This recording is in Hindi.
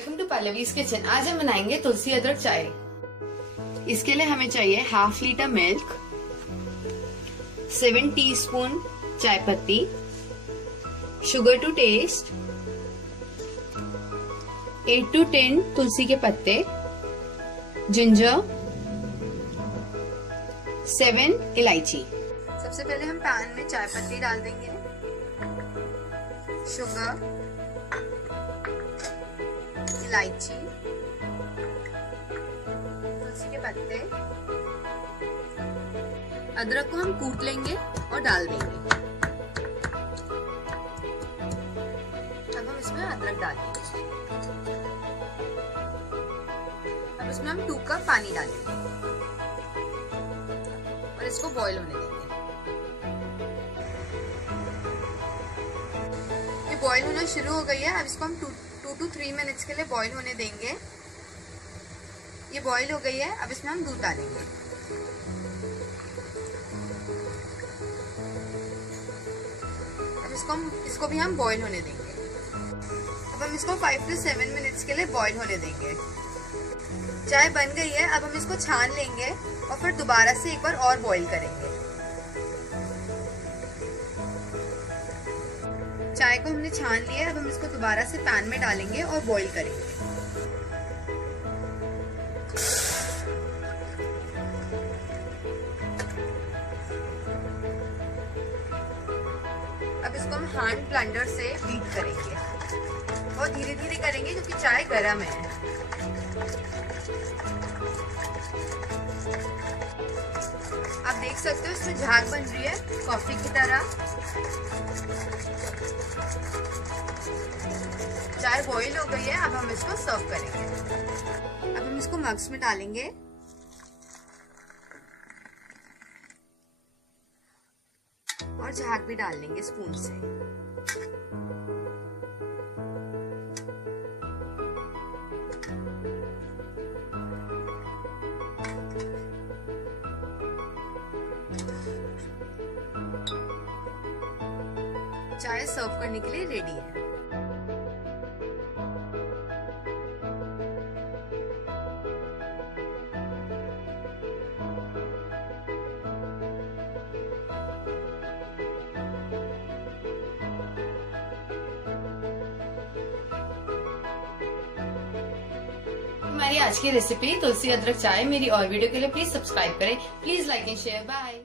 Welcome to Pallavi's kitchen. आज हम बनाएंगे तुलसी अदरक चाय। इसके लिए हमें चाहिए हाफ लीटर मिल्क, 7 टीस्पून चाय पत्ती, शुगर टू टेस्ट, 8 to 10 तुलसी के पत्ते, जिंजर, 7 इलायची। सबसे पहले हम पैन में चाय पत्ती डाल देंगे, शुगर, इलायची, तुलसी के पत्ते, अदरक को हम कूट लेंगे और डाल देंगे। अब हम इसमें अदरक डालेंगे। अब इसमें हम 2 कप पानी डालेंगे और इसको बॉईल होने देंगे। ये बॉईल होना शुरू हो गई है। अब इसको हम 2 to 3 मिनट्स के लिए बॉईल होने देंगे। ये बॉईल हो गई है। अब इसमें हम दूध डालेंगे। अब इसको भी हम बॉईल होने देंगे। अब हम इसको 5 to 7 मिनट्स के लिए बॉईल होने देंगे। चाय बन गई है। अब हम इसको छान लेंगे और फिर दोबारा से एक बार और बॉईल करेंगे। चाय को हमने छान लिया। अब हम इसको दोबारा से पैन में डालेंगे और बॉईल करेंगे। अब इसको हम हैंड ब्लेंडर से बीट करेंगे और धीरे धीरे करेंगे क्योंकि चाय गर्म है। आप देख सकते हो इसमें झाग बन रही है कॉफी की तरह। चाय बॉईल हो गई है। अब हम इसको सर्व करेंगे। अब हम इसको मग्स में डालेंगे और झाग भी डाल लेंगे स्पून से। चाय सर्व करने के लिए रेडी है। हमारी आज की रेसिपी तुलसी अदरक चाय। मेरी और वीडियो के लिए प्लीज सब्सक्राइब करें। Please like and share. Bye.